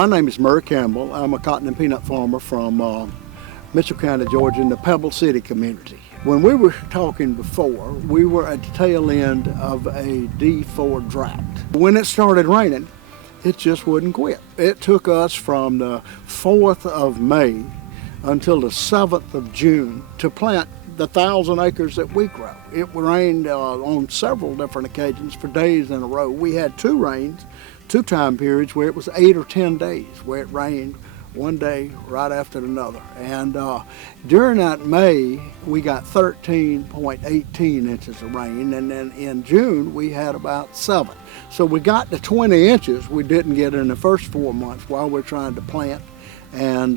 My name is Murray Campbell. I'm a cotton and peanut farmer from Mitchell County, Georgia, in the Pebble City community. When we were talking before, we were at the tail end of a D4 drought. When it started raining, it just wouldn't quit. It took us from the 4th of May until the 7th of June to plant the 1,000 acres that we grow. It rained on several different occasions for days in a row. We had two time periods where it was 8 or 10 days where it rained one day right after another. And during that May, we got 13.18 inches of rain, and then in June, we had about 7. So we got the 20 inches we didn't get in the first 4 months while we're trying to plant and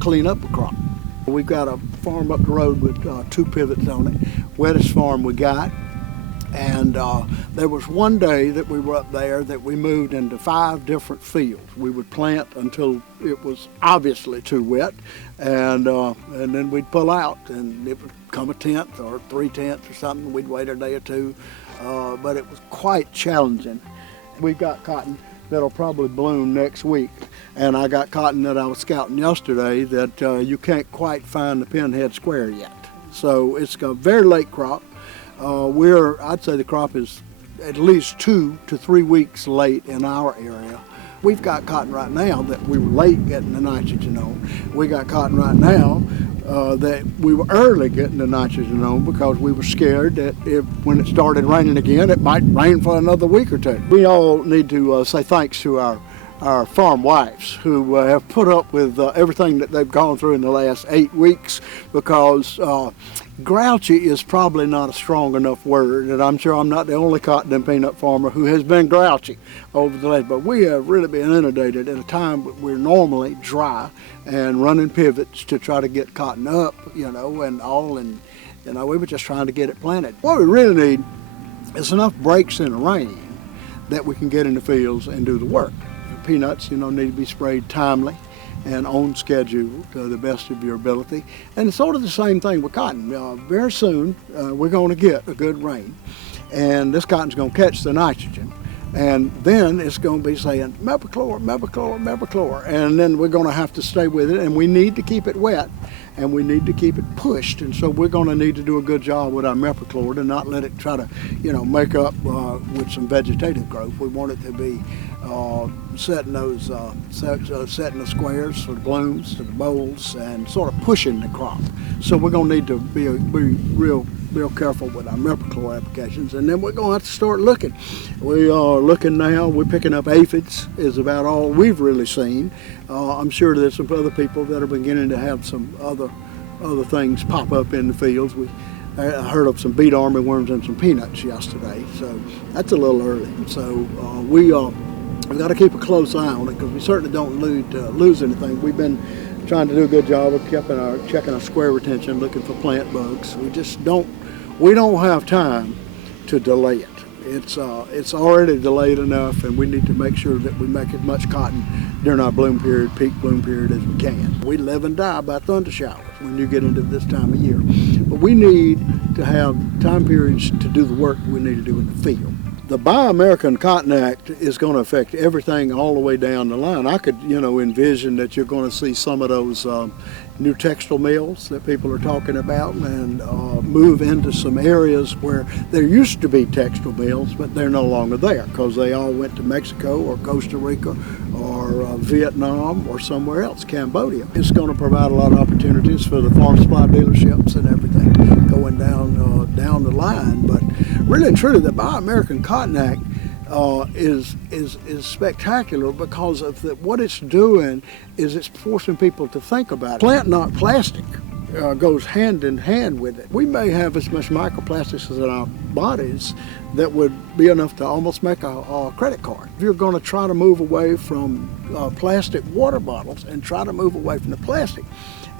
clean up the crop. We've got a farm up the road with 2 pivots on it, wettest farm we got. And there was one day that we were up there that we moved into 5 different fields. We would plant until it was obviously too wet, and then we'd pull out, and it would come a tenth or 3/10 or something. We'd wait a day or two, but it was quite challenging. We've got cotton that'll probably bloom next week, and I got cotton that I was scouting yesterday that you can't quite find the pinhead square yet. So it's a very late crop. I'd say the crop is at least 2 to 3 weeks late in our area. We've got cotton right now that we were late getting the nitrogen on. We got cotton right now that we were early getting the nitrogen on because we were scared that when it started raining again, it might rain for another week or 2. We all need to say thanks to our farm wives who have put up with everything that they've gone through in the last 8 weeks, because grouchy is probably not a strong enough word, and I'm sure I'm not the only cotton and peanut farmer who has been grouchy over the last, but we have really been inundated at a time when we're normally dry and running pivots to try to get cotton up, we were just trying to get it planted. What we really need is enough breaks in the rain that we can get in the fields and do the work. Peanuts, need to be sprayed timely and on schedule to the best of your ability. And it's sort of the same thing with cotton. Very soon, we're going to get a good rain, and this cotton's going to catch the nitrogen. And then it's going to be saying, mepichlor, mepichlor, mepichlor. And then we're going to have to stay with it, and we need to keep it wet, and we need to keep it pushed. And so we're going to need to do a good job with our mepichlor to not let it try to, make up with some vegetative growth. We want it to be setting the squares to the blooms, to the bolls, and sort of pushing the crop. So we're going to need to be real careful with our mepichlor applications, and then we're going to have to start looking. We are looking now. We're picking up aphids is about all we've really seen. I'm sure there's some other people that are beginning to have some other things pop up in the fields. I heard of some beet armyworms and some peanuts yesterday, so that's a little early. So we've got to keep a close eye on it, because we certainly don't lose anything. We've been trying to do a good job of checking our square retention, looking for plant bugs. We don't have time to delay it. It's already delayed enough, and we need to make sure that we make as much cotton during our peak bloom period as we can. We live and die by thunder showers when you get into this time of year. But we need to have time periods to do the work we need to do in the field. The Buy American Cotton Act is going to affect everything all the way down the line. I could, envision that you're going to see some of those new textile mills that people are talking about, and move into some areas where there used to be textile mills, but they're no longer there because they all went to Mexico or Costa Rica or Vietnam or somewhere else, Cambodia. It's going to provide a lot of opportunities for the farm supply dealerships and everything going down the line. But really and truly, the Buy American Cotton Act is spectacular because of what it's doing is it's forcing people to think about it. Plant, not plastic, goes hand in hand with it. We may have as much microplastics in our bodies that would be enough to almost make a credit card. If you're going to try to move away from plastic water bottles and try to move away from the plastic,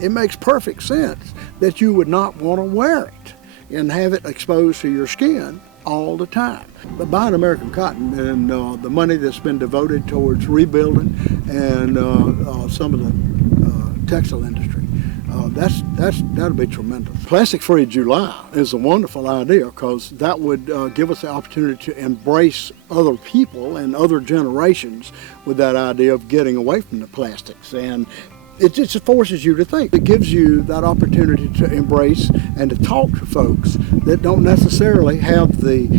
it makes perfect sense that you would not want to wear it and have it exposed to your skin all the time. But buying American cotton and the money that's been devoted towards rebuilding and some of the textile industry, that'd be tremendous. Plastic-Free July is a wonderful idea because that would give us the opportunity to embrace other people and other generations with that idea of getting away from the plastics. And it just forces you to think. It gives you that opportunity to embrace and to talk to folks that don't necessarily have the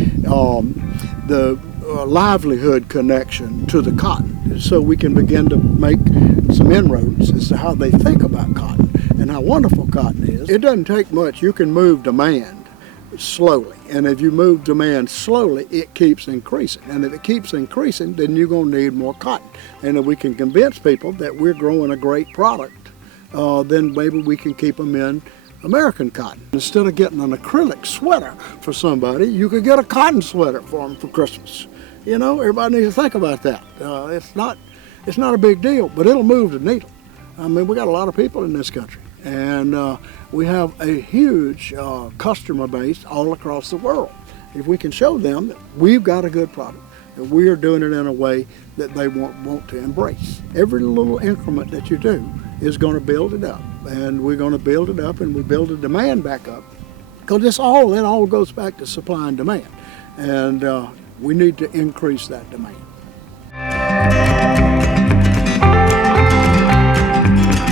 livelihood connection to the cotton. So we can begin to make some inroads as to how they think about cotton and how wonderful cotton is. It doesn't take much. You can move demand slowly. And if you move demand slowly, it keeps increasing. And if it keeps increasing, then you're going to need more cotton. And if we can convince people that we're growing a great product, then maybe we can keep them in American cotton. Instead of getting an acrylic sweater for somebody, you could get a cotton sweater for them for Christmas. You know, everybody needs to think about that. It's not a big deal, but it'll move the needle. I mean, we got a lot of people in this country, and we have a huge customer base all across the world. If we can show them that we've got a good product, and we are doing it in a way that they want to embrace. Every little increment that you do is going to build it up, and we're going to build it up, and we build the demand back up, because it all goes back to supply and demand, and we need to increase that demand.